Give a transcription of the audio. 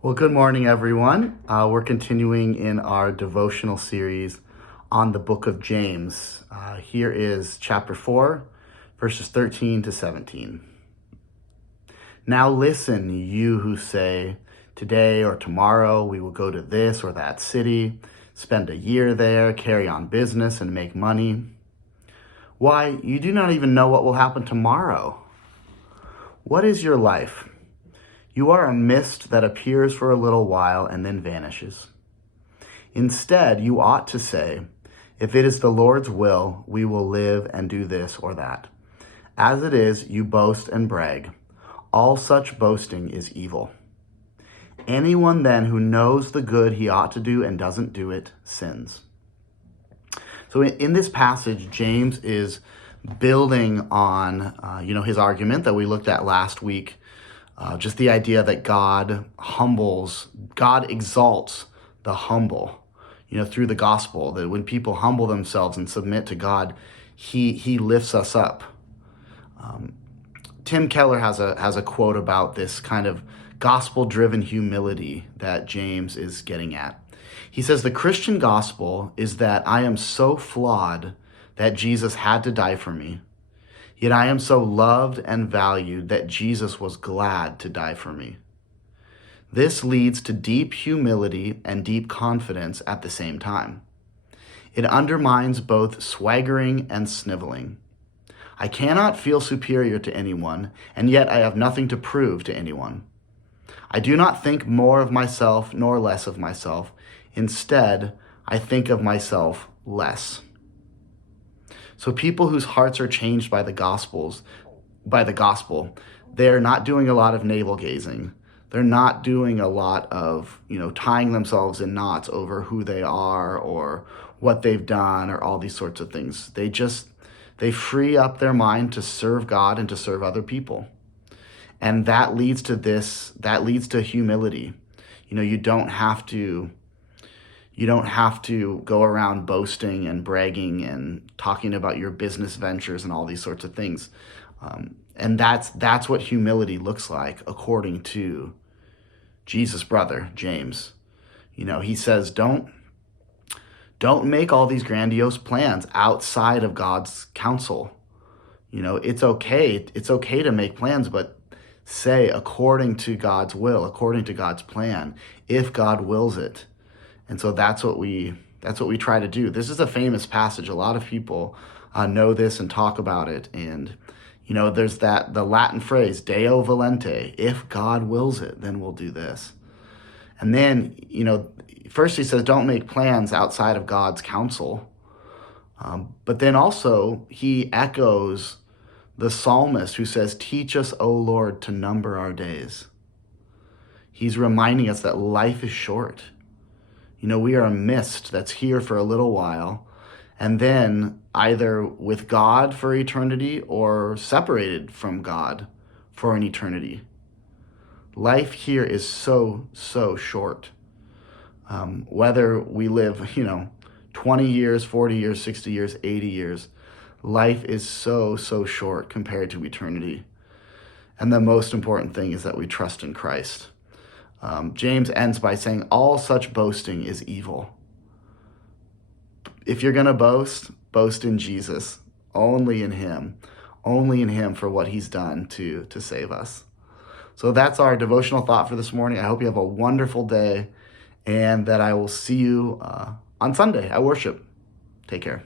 Well, good morning, everyone. We're continuing in our devotional series on the book of James. Here is chapter 4, verses 13 to 17. Now listen, you who say, today or tomorrow we will go to this or that city, spend a year there, carry on business, and make money. Why, you do not even know what will happen tomorrow. What is your life? You are a mist that appears for a little while and then vanishes. Instead, you ought to say, if it is the Lord's will, we will live and do this or that. As it is, you boast and brag. All such boasting is evil. Anyone then who knows the good he ought to do and doesn't do it sins. So in this passage, James is building on his argument that we looked at last week. Just the idea that God exalts the humble, through the gospel, that when people humble themselves and submit to God, he lifts us up. Tim Keller has a quote about this kind of gospel-driven humility that James is getting at. He says, the Christian gospel is that I am so flawed that Jesus had to die for me. Yet I am so loved and valued that Jesus was glad to die for me. This leads to deep humility and deep confidence at the same time. It undermines both swaggering and sniveling. I cannot feel superior to anyone, and yet I have nothing to prove to anyone. I do not think more of myself nor less of myself. Instead, I think of myself less. So people whose hearts are changed by the gospel, they're not doing a lot of navel gazing. They're not doing a lot of, tying themselves in knots over who they are or what they've done or all these sorts of things. They free up their mind to serve God and to serve other people. And that leads to humility. You don't have to go around boasting and bragging and talking about your business ventures and all these sorts of things. And that's what humility looks like according to Jesus' brother, James. He says, don't make all these grandiose plans outside of God's counsel. It's okay to make plans, but say according to God's will, according to God's plan, if God wills it. And so that's what we try to do. This is a famous passage. A lot of people know this and talk about it. And, there's the Latin phrase, Deo volente, if God wills it, then we'll do this. And then, first he says, don't make plans outside of God's counsel. But then also he echoes the psalmist who says, teach us, O Lord, to number our days. He's reminding us that life is short. We are a mist that's here for a little while, and then either with God for eternity or separated from God for an eternity. Life here is so, so short. Whether we live, 20 years, 40 years, 60 years, 80 years, life is so, so short compared to eternity. And the most important thing is that we trust in Christ. James ends by saying, all such boasting is evil. If you're going to boast in Jesus, only in him for what he's done to save us. So that's our devotional thought for this morning. I hope you have a wonderful day and that I will see you on Sunday at worship. Take care.